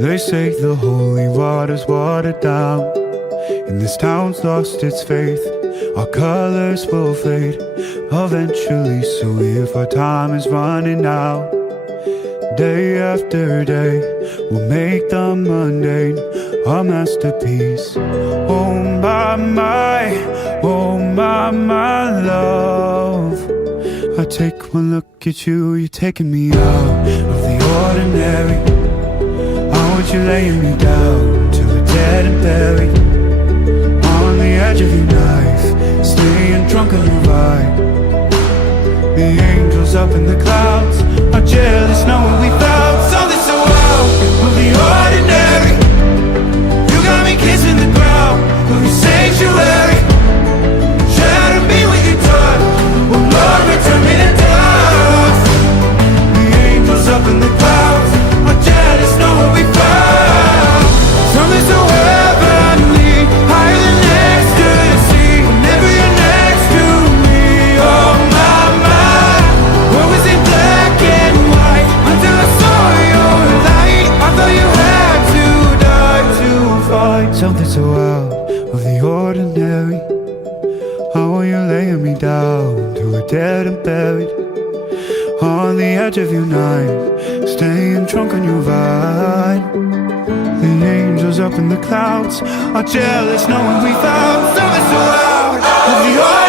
They say the holy water's watered down, and this town's lost its faith. Our colors will fade eventually, so if our time is running out, day after day, we'll make the mundane a masterpiece. Oh my, love. I take one look at you, you're taking me out of the ordinary. I want you laying me down to a dead and buried, on the edge of your knife, staying drunk on your ride. The angels up in the clouds are jealous knowing we found something so out of the ordinary. You got me kissing the ground of your sanctuary. Shadow me with your touch, oh Lord, return me to dust. The angels up in the clouds are jealous knowing we found something so heavenly, higher than ecstasy. Whenever you're next to me, oh my, what was in black and white until I saw your light? I thought you had to die to fight something so out of the ordinary. How are you laying me down to a dead and buried, on the edge of your night, staying drunk on your ride. The angels up in the clouds are jealous knowing we found something so out of the ordinary.